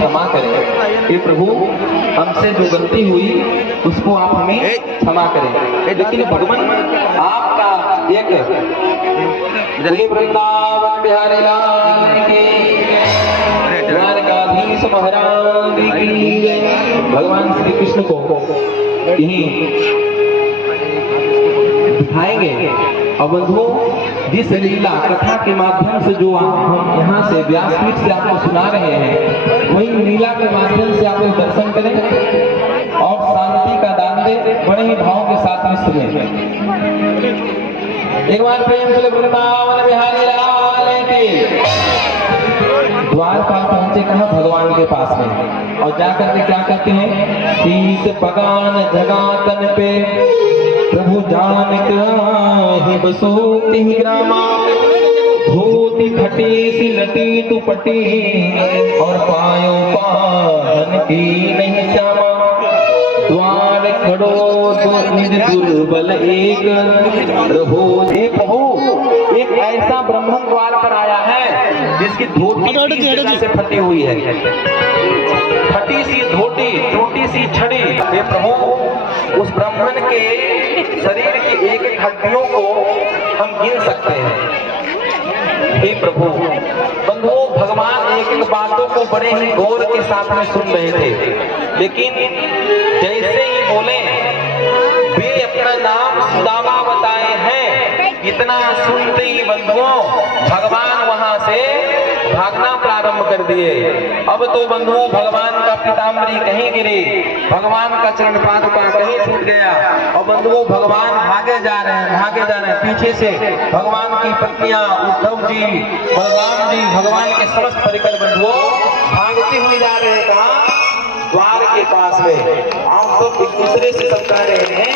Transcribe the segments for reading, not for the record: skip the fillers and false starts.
क्षमा करें। हे प्रभु, हमसे जो गलती हुई उसको आप हमें क्षमा करें। लेकिन भगवान आपका एक वृंदावन बिहारी लाल की, द्वारकाधीश महाराज की, भगवान श्री कृष्ण को यही दिखाएंगे। और बंधुओं, जिस लीला कथा के माध्यम से जो हम यहाँ से व्यासपीठ से आपको सुना रहे हैं, वही लीला के माध्यम से आप दर्शन करें और शांति का दान दें। बड़े ही भाव के साथ में सुने। एक बार प्रेम से वृंदावन बिहारी लाल की। द्वारका पहुंचे कहा? भगवान के पास में। और जाकर के क्या कहते हैं? शीत पगान जगातन पे प्रभु जान ही बसोती ग्रामा, धोती फटी सी लटी दुपटी और पायो पाहन की नहीं श्यामा, द्वार खड़ो निज दुर्बल एक रहो। एक प्रभु, एक ऐसा ब्रह्मन द्वार पर आया है जिसकी धोती से फटी हुई है, फटी सी धोती, टूटी सी छड़ी। हे प्रभु, उस ब्राह्मण के शरीर की एक एक हड्डियों को हम गिन सकते हैं। हे प्रभु, बंधुओं, भगवान एक एक बातों को बड़े ही गौर के साथ में सुन रहे थे, लेकिन जैसे ही बोले वे अपना नाम सुदामा बताए हैं, इतना सुनते ही बंधुओं भगवान वहां से भागना प्रारंभ कर दिए। अब तो बंधुओं भगवान का पीताम्बरी कहीं गिरी, भगवान का चरण पादुका कहीं छूट गया और बंधुओं भगवान भागे जा रहे हैं, भागे जा रहे हैं। पीछे से भगवान की पत्नियां उद्धव जी, बलराम जी, भगवान के समस्त परिकर बंधुओं भागती हुई जा रहे हैं। कहाँ? द्वार के पास में। आप सब एक दूसरे से सब कह रहे हैं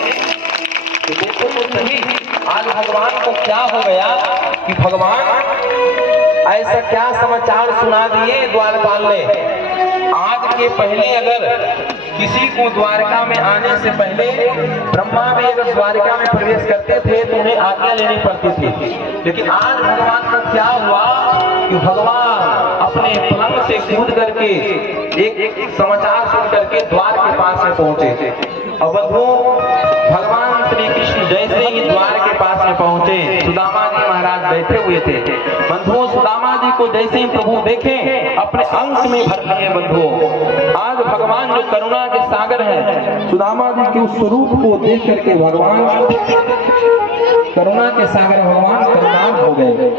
कि देखो तो सही, आज भगवान को क्या हो गया कि भगवान ऐसा क्या समाचार सुना दिए द्वारपाल ने। आज के पहले अगर किसी को द्वारका में आने से पहले ब्रह्मा भी अगर द्वारका में प्रवेश करते थे तो उन्हें आज्ञा लेनी पड़ती थी, लेकिन आज भगवान को क्या हुआ कि भगवान अपने पलंग से कूद करके एक समाचार सुन करके द्वार के पास में पहुंचे। और बंधुओं, भगवान श्री कृष्ण जैसे ही द्वार के पास में पहुंचे, सुदामा जी महाराज बैठे हुए थे। बंधुओं, सुदामा जी को जैसे ही प्रभु देखे अपने अंश में भर लिए। बंधुओं, आज भगवान जो करुणा के सागर हैं, सुदामा जी के उस स्वरूप को देख करके भगवान करुणा के सागर भगवान करुणान हो गए।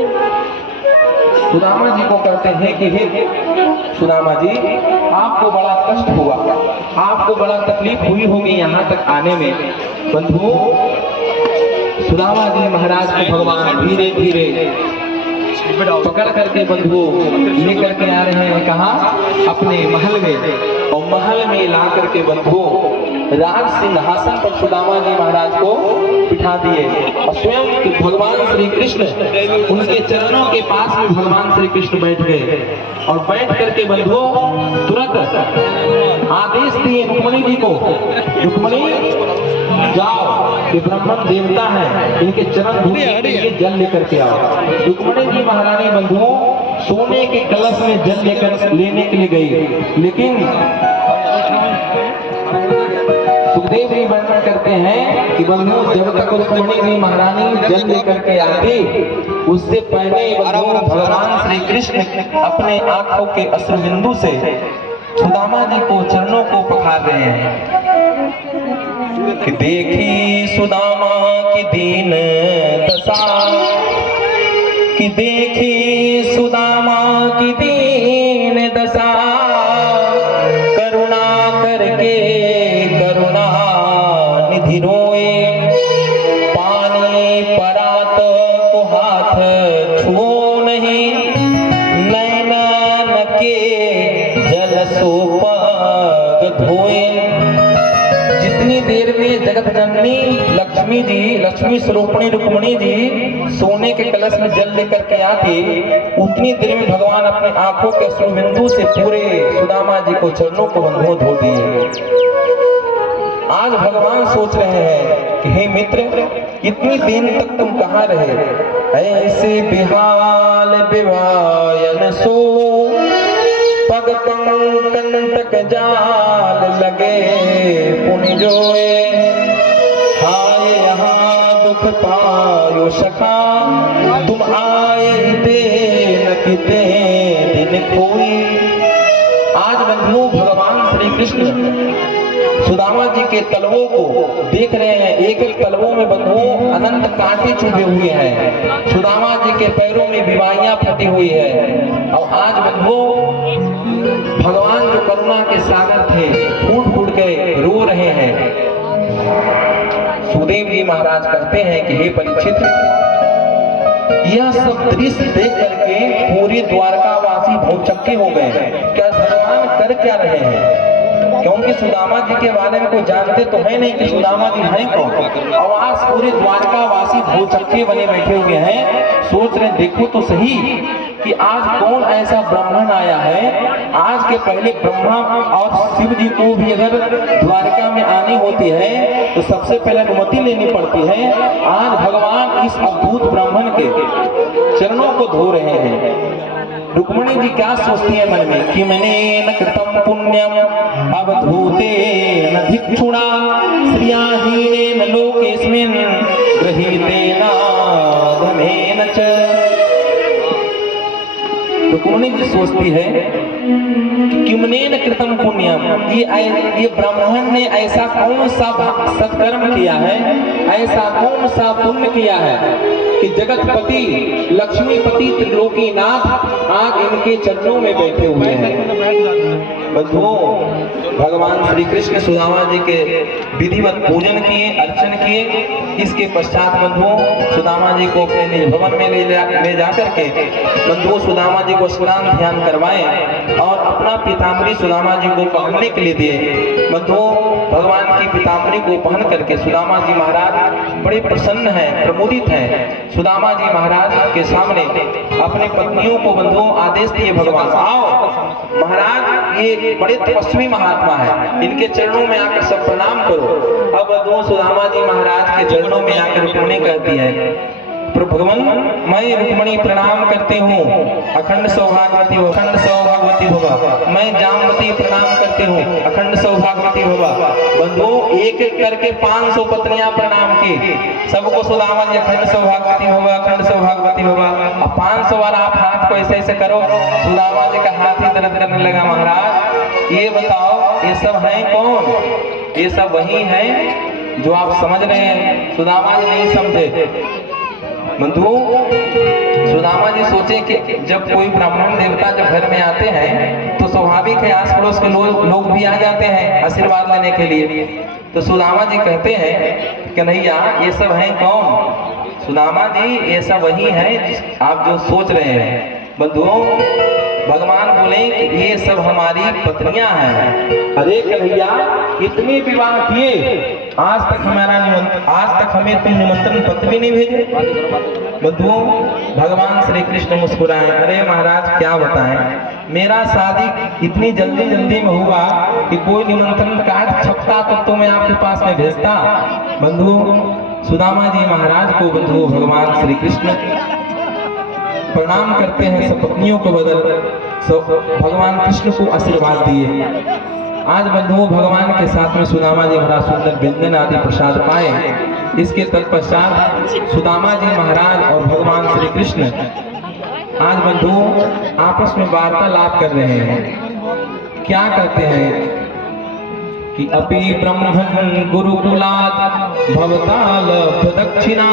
सुदामा जी को कहते हैं कि हे सुदामा जी, आपको बड़ा कष्ट हुआ, आपको बड़ा तकलीफ हुई होगी यहाँ तक आने में। बंधु, सुदामा जी महाराज को भगवान धीरे धीरे पकड़ करके बंधु लेकर के आ रहे हैं। कहा? अपने महल में। और महल में ला करके बंधु राज सिंहासन पर सुदामा जी महाराज को बिठा दिए और स्वयं भगवान श्री कृष्ण उनके चरणों के पास में भगवान श्री कृष्ण बैठ गए। और बैठ करके बंधुओं तुरंत आदेश दिए रुक्मणी जी को, रुक्मणी जाओ, ये ब्राह्मण देवता है, इनके चरण धोने के लिए जल लेकर के आओ। रुक्मणी जी महारानी बंधुओं सोने के कलश में जल लेकर लेने के लिए गई, लेकिन सुखदेव जी वर्णन करते हैं कि बंधुओं जब तक रुक्मणी जी महारानी जल लेकर के आती, उससे पहले भगवान श्री कृष्ण अपने आंखों के अश्रुबिंदु से सुदामा जी को चरणों को पखार रहे हैं कि देखी सुदामा की दीन दशा, कि देखी सुदामा की दीन दशा, करुणा करके करुणा निधि रोए, पानी परात को हाथ छुओ नहीं, नैना के जल सोपग धोए। जितनी देर में जगत जननी लक्ष्मी जी, लक्ष्मी स्वरूपणी रुक्मणी जी सोने के कलश में जल लेकर के आती, उतनी देर में भगवान अपनी आंखों के अश्रुबिंदु से पूरे सुदामा जी को चरणों को बंधो धो दिए। आज भगवान सोच रहे हैं कि हे मित्र, इतनी दिन तक तुम कहाँ रहे? ऐसे बिहाल बिवायन सो पग कंटक जाल लगे पुनि जोए, हाय यहाँ दुख पायो सखा, तुम आए ते न किते दिन कोई। आज बंधुओं भगवान श्री कृष्ण सुदामा जी के तलवों को देख रहे हैं। एक एक तलवों में बंधुओं अनंत कांटे चुभे हुए हैं। सुदामा जी के पैरों में विवाहियां फटी हुई है। और आज बंधुओं भगवान जो करुणा के सागर थे फूट फूट के रो रहे हैं। सुखदेव जी महाराज कहते हैं कि हे परीक्षित, यह सब दृश्य देख करके पूरी द्वारकावासी भौचक्के हो गए। क्या भगवान कर क्या रहे हैं? क्योंकि सुदामा जी के बारे में कोई जानते तो है नहीं कि सुदामा जी हैं कौन। और आज पूरे द्वारकावासी भौचक्के बने बैठे हुए हैं। सोच रहे देखो तो सही कि आज कौन ऐसा ब्राह्मण आया है। आज के पहले ब्रह्मा और शिव जी को भी अगर द्वारका में आनी होती है तो सबसे पहले अनुमति लेनी पड़ती है। आज भगवान इस अद्भुत ब्राह्मण के चरणों को धो रहे हैं। रुक्मिणी जी क्या सोचती है मन में कि मैंने न कृतम पुण्यम अवधूते न भिक्षुणा श्रियाहीने न लोकेस्मिन् गृहीते न धनेन च। रुक्मिणी जी सोचती है कि किमनेन कृतम पुण्यम, ये ब्राह्मण ने ऐसा कौन सा सत्कर्म किया है, ऐसा कौन सा पुण्य किया है कि जगतपति लक्ष्मीपति त्रिलोकीनाथ आज इनके चरणों में बैठे हुए हैं। बंधुओं भगवान श्री कृष्ण सुदामा जी के विधिवत पूजन किए, अर्चन किए। इसके पश्चात बंधुओं सुदामा जी को अपने निज भवन में ले जाकर के बंधुओं सुदामा जी को स्नान ध्यान करवाए और अपना पीताम्बरी सुदामा जी को पहनने के लिए दिए। बंधुओं भगवान की पीताम्बरी को पहन करके सुदामा जी महाराज बड़े प्रसन्न हैं, प्रमुदित हैं। सुदामा जी महाराज के सामने अपने पत्नियों को बंधुओं आदेश दिए भगवान, आओ महाराज ये बड़े तपस्वी महात्मा है, इनके चरणों में आकर सब प्रणाम करो। अब बंधुओं सुदामा जी महाराज के चरणों में आकर रुक्मिणी कहती है, भगवान मैं रुक्मिणी प्रणाम करती हूँ, अखंड सौभाग्यवती हो, अखंड सौभाग्यवती भव। मैं जामवती प्रणाम करती हूँ, अखंड सौभाग्यवती भव। बंधुओं एक एक करके 500 पत्नियां प्रणाम की। सबको सुदामा जी अखंड सौभाग्यवती भव, अखंड सौभाग्यवती भव। अब 500 बार आप हाथ को ऐसे ऐसे करो। सुदामा जी का हाथ ही दर्द करने लगा। महाराज ये बताओ ये सब हैं कौन? ये सब वही हैं जो आप समझ रहे हैं। सुदामा जी नहीं समझे। बंधुओं सुदामा जी सोचे कि जब कोई ब्राह्मण देवता जब घर में आते हैं तो स्वाभाविक है आस पड़ोस के लोग भी आ जाते हैं आशीर्वाद लेने के लिए। तो सुदामा जी कहते हैं कि कन्हैया ये सब हैं कौन? सुदामा जी ये सब वही हैं आप जो सोच रहे हैं। बंधुओं भगवान बोले कि ये सब हमारी पत्नियां हैं। अरे कन्हैया इतने विवाह किए, आज तक हमें तुम निमंत्रण पत्र भी नहीं भेजे। बंधुओं भगवान श्री कृष्ण मुस्कुराए, अरे महाराज क्या बताएं, मेरा शादी इतनी जल्दी जल्दी में हुआ कि कोई निमंत्रण कार्ड छपता तो मैं आपके पास में भेजता। बंधुओं सुदामा जी महाराज को बंधुओं भगवान श्री कृष्ण प्रणाम करते हैं, सब पत्नियों को बदल भगवान कृष्ण को आशीर्वाद दिए। आज बंधुओं भगवान के साथ में सुदामा जी महाराज सुंदर व्यंजन आदि प्रसाद पाए। इसके तत्पश्चात सुदामा जी महाराज और भगवान श्री कृष्ण आज बंधुओं आपस में वार्तालाप कर रहे हैं। क्या कहते हैं कि अपि ब्रह्मन् गुरुकुलात् भवताल प्रदक्षिणा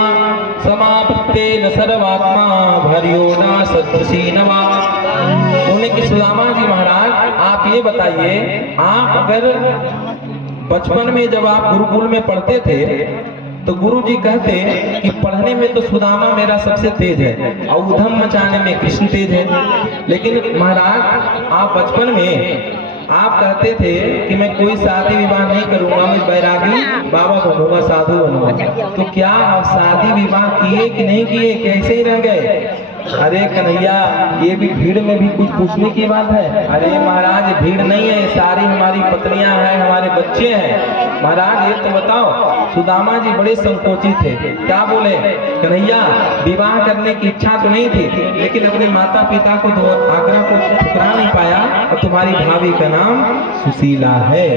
समापत्तेन सर्वात्मा भर्यो न सदृशीनवा। बोले कि सुदामा जी महाराज आप ये बताइए, आप अगर बचपन में जब आप गुरुकुल में पढ़ते थे तो गुरु जी कहते कि पढ़ने में तो सुदामा मेरा सबसे तेज है और उधम मचाने में कृष्ण तेज है। लेकिन महाराज आप बचपन में आप कहते थे कि मैं कोई शादी विवाह नहीं करूंगा, मैं बैरागी बाबा बनूंगा, साधु बनूंगा। तो क्या आप शादी विवाह किए कि नहीं किए, कैसे ही रह गए? अरे कन्हैया, ये भी भीड़ में भी कुछ पूछने की बात है? अरे महाराज, भीड़ नहीं है, सारी हमारी पत्नियां हैं, हमारे बच्चे हैं। महाराज ये तो बताओ, सुदामा जी बड़े संकोची थे, क्या बोले? कन्हैया, विवाह करने की इच्छा तो नहीं थी, लेकिन अपने माता पिता को आग्रह को ठुकरा नहीं पाया, और तुम्हारी भाभी का नाम सुशीला है।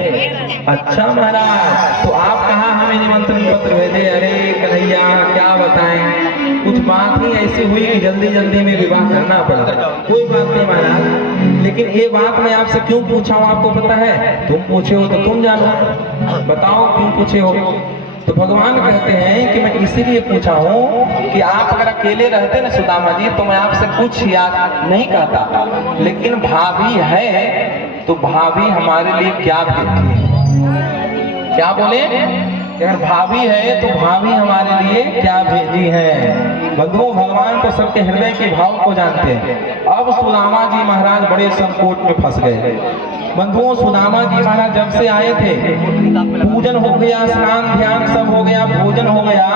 अच्छा महाराज, तो आप कहाँ हमें निमंत्रण पत्र भेजे? अरे कन्हैया, क्या बताएं, कुछ बात ही ऐसी हुई कि जल्दी जल्दी में विवाह करना पड़ा। कोई बात नहीं महाराज, लेकिन ये बात मैं आपसे क्यों पूछा हूँ आपको पता है? तुम पूछे हो तो तुम जानो, बताओ क्यों पूछे हो? तो भगवान कहते हैं कि मैं इसीलिए पूछा हूँ कि आप अगर अकेले रहते ना सुदामा जी, तो मैं आपसे कुछ याद नहीं कहता, लेकिन भाभी है तो भाभी हमारे लिए क्या भेजती है? क्या बोले? अगर भाभी है तो भाभी हमारे लिए क्या भेजी है? बंधुओं, भगवान तो सबके हृदय के भाव को जानते हैं। अब सुदामा जी महाराज बड़े संकट में फंस गए। बंधुओं, सुदामा जी महाराज जब से आए थे, पूजन हो गया, स्नान ध्यान सब हो गया, भोजन हो गया,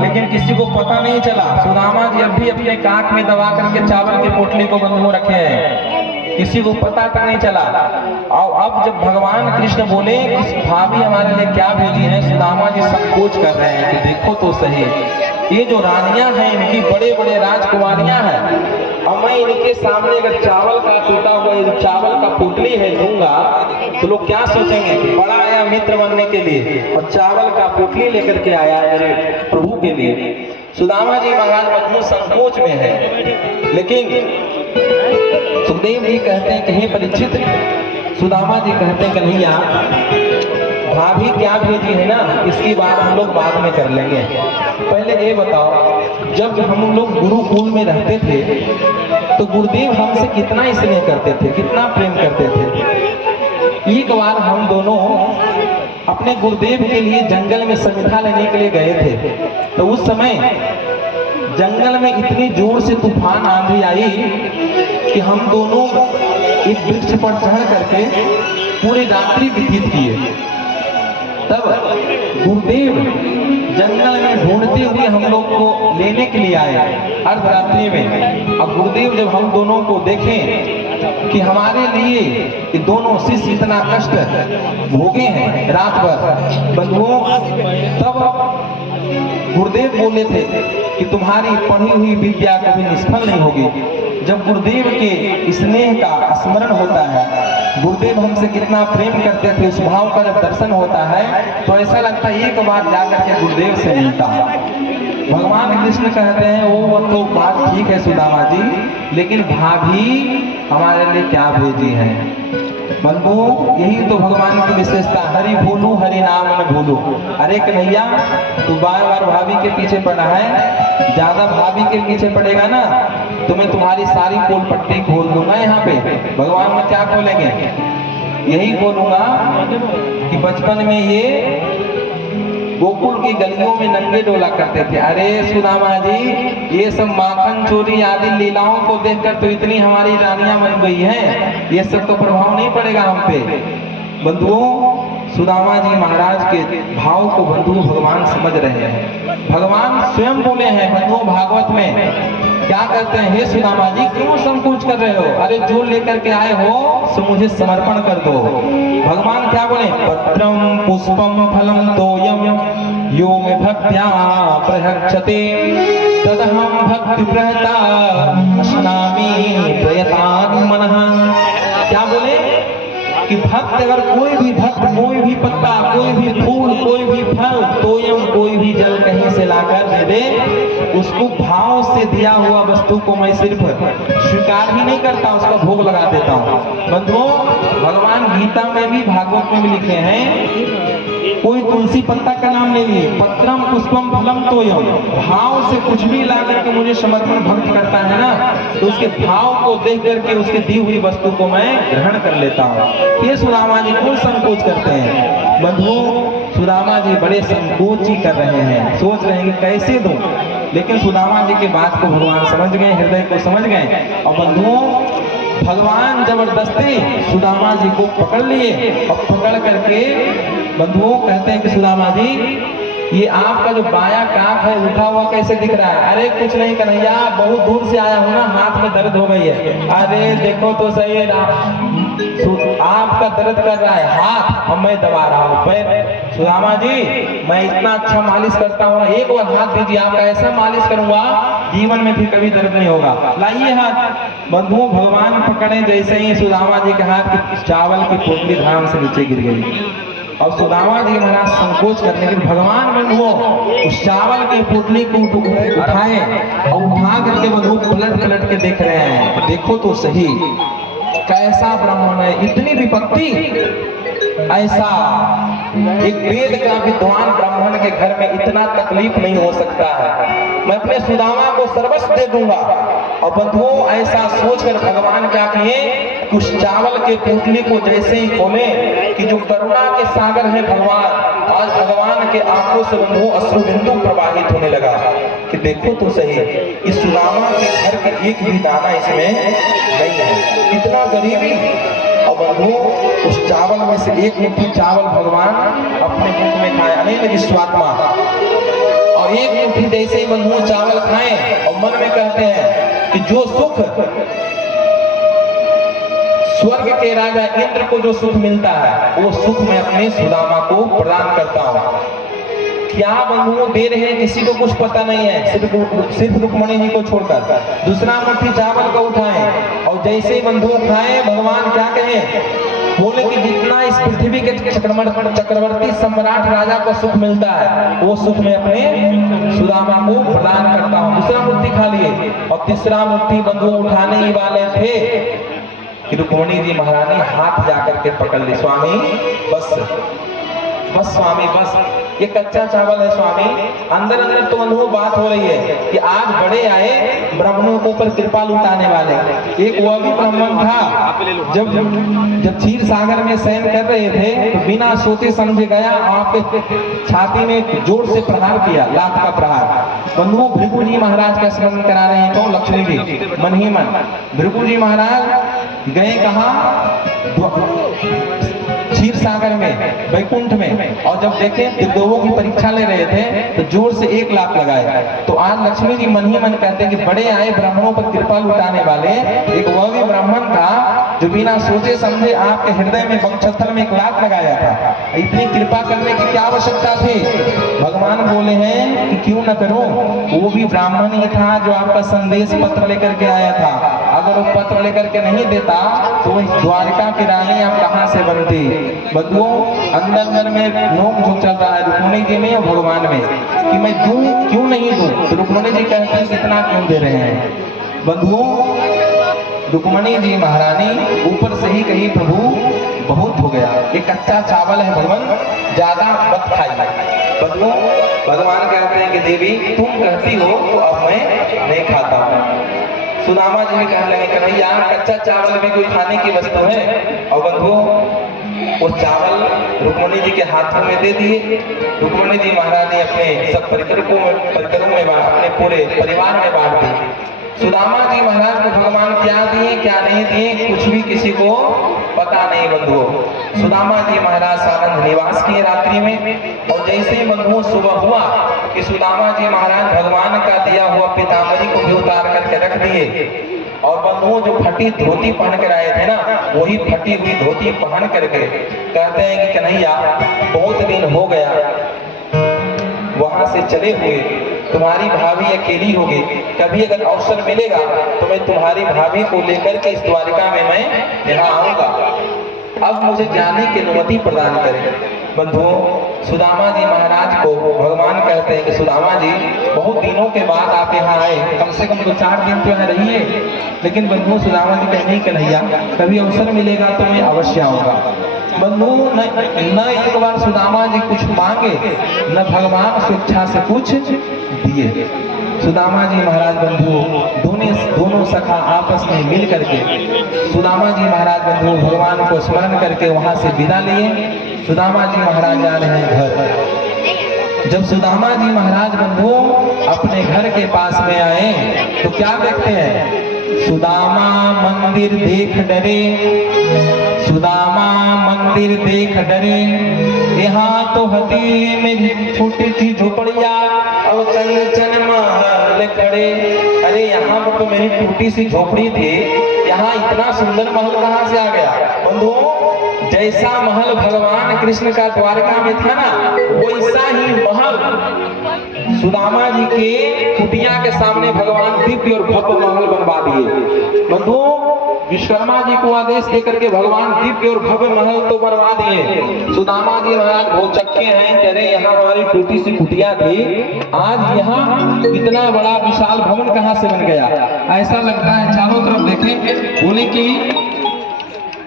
लेकिन किसी को पता नहीं चला। सुदामा जी अब भी अपने काख में दबा करके चावल की पोटली को बंधुओं रखे हैं, किसी को पता तक नहीं चला। और अब जब भगवान कृष्ण बोले कि भाभी हमारे लिए क्या भेजी है, सुदामा जी संकोच कर रहे हैं कि देखो तो सही, ये जो रानियां हैं इनकी बड़े बड़े राजकुमारियां हैं, और मैं इनके सामने अगर चावल का टूटा हुआ जो चावल का पोटली है दूंगा तो लोग क्या सोचेंगे कि बड़ा आया मित्र बनने के लिए और चावल का पोटली लेकर के आया मेरे प्रभु के लिए। सुदामा जी महाराज बंधु संकोच में है, लेकिन सुखदेव जी कहते हैं कि हे परीक्षित, सुदामा जी कहते हैं कन्हैया, भाभी क्या भेजी है ना, इसकी बात हम लोग बाद में कर लेंगे। पहले ये बताओ, जब हम लोग गुरुकुल में रहते थे तो गुरुदेव हमसे कितना स्नेह करते थे, कितना प्रेम करते थे। एक बार हम दोनों अपने गुरुदेव के लिए जंगल में समिधा लेने के लिए गए थे, तो उस समय जंगल में इतनी जोर से तूफान आंधी आई कि हम दोनों एक वृक्ष पर चढ़ करके पूरी रात्रि व्यतीत किए। तब गुरुदेव जंगल में ढूंढते हुए हम लोग को लेने के लिए आए अर्धरात्रि में। अब गुरुदेव जब हम दोनों को देखें कि हमारे लिए ये दोनों शिष्य इतना कष्ट भोगे हैं रात भर, बंधुओं, तब गुरुदेव बोले थे कि तुम्हारी पढ़ी हुई विद्या कभी निष्फल नहीं होगी। जब गुरुदेव के स्नेह का स्मरण होता है, गुरुदेव हमसे कितना प्रेम करते थे, उस भाव का जब दर्शन होता है तो ऐसा लगता है एक बार जाकर के गुरुदेव से मिलता है। भगवान कृष्ण कहते हैं वो तो बात ठीक है सुदामा जी, लेकिन भाभी हमारे लिए क्या भेजी है? बंधुओं, यही तो भगवान की विशेषता, हरि भूलू हरि नाम न भूलू। अरे कन्हैया, तू बार बार भाभी के पीछे पड़ा है, ज्यादा भाभी के पीछे पड़ेगा ना तो मैं तुम्हारी सारी पोल पट्टी खोल दूंगा। यहाँ पे भगवान में क्या खोलेंगे? यही खोलूंगा कि बचपन में ये गोकुल की गलियों में नंगे डोला करते थे। अरे सुदामा जी, ये सब माखन चोरी आदि लीलाओं को देखकर तो इतनी हमारी रानियां बन गई हैं, ये सब तो प्रभाव नहीं पड़ेगा हम पे। बंधुओं, सुदामा जी महाराज के भाव को बंधु भगवान समझ रहे हैं। भगवान स्वयं बोले हैं बंधुओं भागवत में, क्या कहते हैं? हे सुदामा जी, क्यों संकोच कर रहे हो? अरे जो लेकर के आए हो सो मुझे समर्पण कर दो। भगवान क्या बोले? पत्रम पुष्पम फलम तोयम यो में भक्त्या प्रहक्षते तदहम भक्ति प्रहता अस्नामि प्रयतात्मनः। क्या बोले कि भक्त, अगर कोई भी भक्त कोई भी पत्ता, कोई भी फूल, कोई भी फल, तोयम कोई भी जल कहीं से लाकर दे दे, उसको भाव से दिया हुआ वस्तु को मैं सिर्फ स्वीकार ही नहीं करता, उसका भोग लगा देता हूँ। बंधुओं, भगवान गीता में भी भागवत में भी लिखे हैं, कोई तुलसी पत्ता का नाम ले लिए, पत्रम पुष्पम फलम तोयम, भाव से कुछ भी ला करके मुझे समर्पण भक्त करता है ना, तो उसके भाव को देख करके उसके दी हुई वस्तु को मैं ग्रहण कर लेता हूँ। ये सुदामा जी क्यों संकोच करते हैं? बंधुओं, सुदामा जी बड़े संकोच ही कर रहे हैं, सोच रहे हैं कि कैसे दूं, लेकिन सुदामा जी की बात को भगवान समझ गए, हृदय को समझ गए। और बंधुओं, भगवान जबरदस्ती सुदामा जी को पकड़ लिए और पकड़ करके बंधुओं कहते हैं कि सुदामा जी ये आपका जो बायां कान है उठा हुआ कैसे दिख रहा है? अरे कुछ नहीं कन्हैया, बहुत दूर से आया हूँ ना, हाथ में दर्द हो गई है। अरे देखो तो सही है ना, आपका दर्द कर रहा है हाथ और मैं दबा रहा हूँ पैर। सुदामा जी मैं इतना अच्छा मालिश करता हूँ, एक बार हाथ दीजिए, आपका ऐसा मालिश करूंगा जीवन में भी कभी दर्द नहीं होगा। लाइए हाथ। बंधुओं भगवान पकड़े जैसे ही सुदामा जी के हाथ की चावल की पोटली धाम से नीचे गिर गई। और सुदामा जी महाराज संकोच करने के भगवान बंधुओं उस चावल की पोटली को उठाए और उठा करके बंधु पलट पलट के देख रहे हैं। देखो तो सही कैसा ब्राह्मण है, इतनी विपत्ति। ऐसा एक वेद का विद्वान ब्राह्मण के घर में इतना तकलीफ नहीं हो सकता है। मैं अपने सुदामा को सर्वस्व दे दूंगा। और बंधुओं ऐसा सोचकर भगवान क्या किए, उस चावल के पोटली को जैसे ही खोले कि जो करुणा के सागर है भगवान, आज भगवान के आंखों से बंधुओं अश्रुबिंदु प्रवाहित होने लगा कि देखो तो सही इस सुदामा के घर के एक भी दाना इसमें नहीं है, इतना गरीबी। और बंधुओं उस चावल में से एक मुट्ठी चावल भगवान अपने मुख में खाए, अनेक विश्वात्मा। और एक मुट्ठी जैसे ही बंधुओं चावल खाएं और मन में कहते हैं कि जो सुख स्वर्ग के राजा इंद्र को जो सुख मिलता है वो सुख मैं अपने सुदामा को प्रदान करता हूँ। क्या बंधुओं दे रहे हैं किसी को कुछ पता नहीं है, सिर्फ रुक्मणी जी को छोड़कर। दूसरा मुट्ठी चावल को उठाएं और जैसे ही बंधुओं खाएं भगवान क्या कहें, बोले कि जितना इस पृथ्वी के चक्रवर्ती सम्राट राजा को सुख मिलता है वो सुख मैं अपने सुदामा को प्रदान करता हूँ। दूसरा मुट्ठी खा लिए और तीसरा मुट्ठी बंधुओं उठाने ही वाले थे कि रुक्मणी जी महारानी हाथ जाकर के पकड़ ली, स्वामी बस बस स्वामी बस, ये कच्चा चावल है स्वामी। अंदर अंदर तो बंधुओं बात हो रही है कि आज बड़े आए ब्राह्मणों के ऊपर कृपा लुटाने वाले। एक वह भी ब्राह्मण था जब क्षीर सागर में शयन कर रहे थे तो बिना सोचे समझे गया आपके छाती में जोर से प्रहार किया, लात का प्रहार। बंधुओं भृगु जी महाराज का स्मरण करा रहे हैं, कौन? लक्ष्मी जी मन ही मन। भृगु जी महाराज गए कहा? क्षीर सागर में, वैकुंठ में। और जब देखे देवों की परीक्षा ले रहे थे तो जोर से 1 लाख लगाए। तो आज लक्ष्मी जी मन ही मन कहते हैं कि बड़े आए ब्राह्मणों पर कृपा लुटाने वाले। एक वह भी ब्राह्मण था जो बिना सोचे समझे आपके हृदय में वक्षस्थल में 1 लाख लगाया था। इतनी कृपा करने की क्या आवश्यकता थी? भगवान बोले हैं कि क्यों न करूं, वो भी ब्राह्मण ही था जो आपका संदेश पत्र लेकर के आया था। अगर वो पत्र लेकर के नहीं देता तो द्वारिका की रानी आप कहां से बनती? बंधुओं अंदर अंदर में नोक झोंक चल रहा है रुक्मणी जी में और भगवान में कि मैं दूं क्यों नहीं दूं। तो रुक्मणी जी कहते हैं कितना क्यों दे रहे हैं? बंधुओं रुक्मणी जी महारानी ऊपर से ही कही प्रभु बहुत हो गया, ये कच्चा चावल है भगवान, ज्यादा मत खाइए। बंधुओं भगवान कहते हैं कि देवी तुम कहती हो तो अब मैं नहीं खाता हूँ। सुदामा जी भी कहने लगे कन्हैया कच्चा चावल भी कोई खाने की वस्तु है। और बंधुओं वो चावल रुक्मणी जी के हाथों में दे दिए। रुक्मणी जी महाराज ने अपने सब परिकरों में अपने पूरे परिवार में बांट दी। सुदामा जी महाराज को भगवान क्या दिए क्या नहीं दिए कुछ भी किसी को पता नहीं। बंधुओं सुदामा जी महाराज सानंद निवास किए रात्रि में। और जैसे ही बंधुओं सुबह हुआ कि सुदामा जी महाराज भगवान का दिया हुआ पीतांबरी को भी उतार करके रख दिए। और बंधुओं जो फटी धोती पहन कर आए थे ना वही फटी हुई धोती पहन करके कहते हैं कि कन्हैया बहुत दिन हो गया वहां से चले हुए, तुम्हारी भाभी अकेली होगी, कभी अगर अवसर मिलेगा तो मैं तुम्हारी भाभी को लेकर के इस द्वारिका में मैं यहाँ आऊंगा, अब मुझे जाने की अनुमति प्रदान करें। बंधुओं सुदामा जी महाराज को भगवान कहते हैं कि सुदामा जी बहुत दिनों के बाद आप यहाँ आए, कम से कम 2-4 दिन तो यहाँ रहिए। लेकिन बंधुओं सुदामा जी कहते हैं कन्हैया कभी अवसर मिलेगा तो मैं अवश्य आऊंगा। बंधु न एक बार सुदामा जी कुछ मांगे न भगवान स्वेच्छा से कुछ दिए। सुदामा जी महाराज बंधु दोनों सखा आपस में मिल करके सुदामा जी महाराज बंधु भगवान को स्मरण करके वहां से विदा लिए। सुदामा जी महाराज जा रहे हैं घर। जब सुदामा जी महाराज बंधु अपने घर के पास में आए तो क्या देखते हैं? सुदामा मंदिर देख डरे, सुदामा मंदिर देख डरे, यहाँ तो हती में छोटी सी झोपड़िया और कंचन महल खड़े। अरे यहाँ पर तो मेरी टूटी सी झोपड़ी थी, यहाँ इतना सुंदर महल कहाँ से आ गया। बंधुओं, जैसा महल भगवान कृष्ण का द्वारका में था ना, वैसा ही महल सुदामा जी के कुटिया के सामने भगवान दिव्य और भव्य महल बनवा दिए। बंधुओं, विश्वकर्मा जी को आदेश देकर के भगवान दिव्य और भव्य महल तो बनवा दिए। सुदामा जी महाराज बहुत चक्के हैं, कह रहे यहाँ हमारी टूटी सी कुटिया थी, आज यहाँ इतना बड़ा विशाल भवन कहाँ से बन गया। ऐसा लगता है चारों तरफ देखें, बोले कि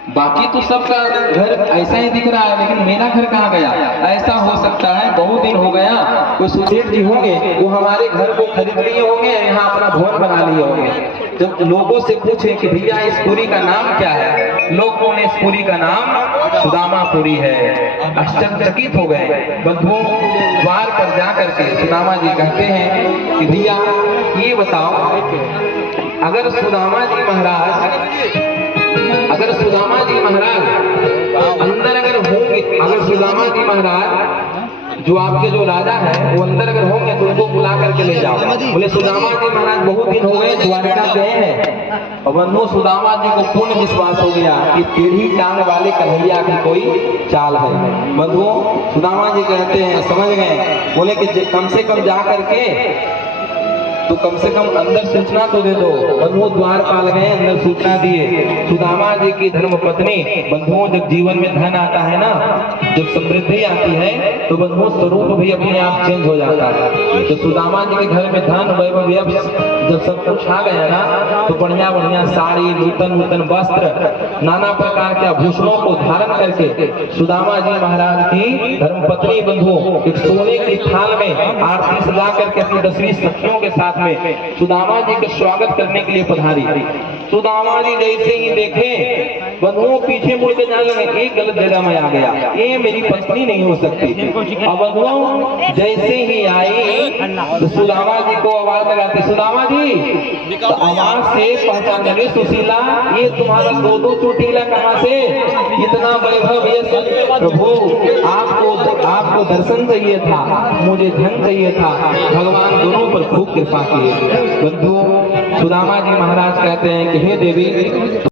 बाकी तो सबका घर ऐसा ही दिख रहा है, लेकिन मेरा घर कहाँ गया। ऐसा हो सकता है बहुत दिन हो गया, कोई सुधीर जी होंगे वो हमारे घर को खरीद लिए होंगे, यहाँ अपना भवन बना लिए होंगे। जब लोगों से पूछे कि भैया इस पुरी का नाम क्या है, लोगों ने इस पुरी का नाम सुदामापुरी है। आश्चर्यचकित हो गए। बंधुओं, द्वार पर जाकर के सुदामा जी कहते हैं कि भैया ये बताओ, अगर सुदामा जी महाराज अंदर अगर होंगे, अगर सुदामा जी महाराज जो आपके जो राजा है वो अंदर अगर होंगे तो उनको बुला करके ले जाओ। बोले सुदामा जी महाराज बहुत दिन हो गए द्वारका गए हैं। और बंधु, सुदामा जी को पूर्ण विश्वास हो गया कि टेढ़ी टांग वाले कन्हैया की कोई चाल है। बंधुओं, सुदामा जी कहते हैं समझ गए, बोले कि कम से कम जा करके तो कम से कम अंदर सूचना तो दे दो। बंधुओं, द्वारपाल गए, अंदर सूचना दिए। सुदामा जी की धर्म पत्नी, बंधुओं जब जीवन में धन आता है ना, जब समृद्धि आती है तो बंधुओं स्वरूप भी अपने आप चेंज हो जाता है। तो सुदामा जी के घर में धन वैभव जब सब कुछ आ गया ना, तो बढ़िया बढ़िया साड़ी, नूतन नूतन वस्त्र, नाना प्रकार के आभूषणों को धारण करके सुदामा जी महाराज की धर्म पत्नी बंधुओं एक सोने की थाल में आरती सजा करके अपनी 10वीं सखियों के साथ में सुदामा जी का स्वागत करने के लिए पधारी। सुदामा जी जैसे ही देखे बंधुओं पीछे मुड़ के जाने लगे, एक गलत जगह में आ गया, ये मेरी पत्नी नहीं हो सकती। अब बंधुओं जैसे ही आई तो सुदामा जी को आवाज लगाते, सुदामा जी, तो आवाज से पहचान लगे, सुशीला ये तुम्हारा दो चोटीला कहाँ से, इतना वैभव। ये प्रभु आपको दर्शन चाहिए था, मुझे धन चाहिए था, भगवान दोनों पर खूब कृपा किए। बंधुओं, सुदामा जी महाराज कहते हैं कि हे देवी,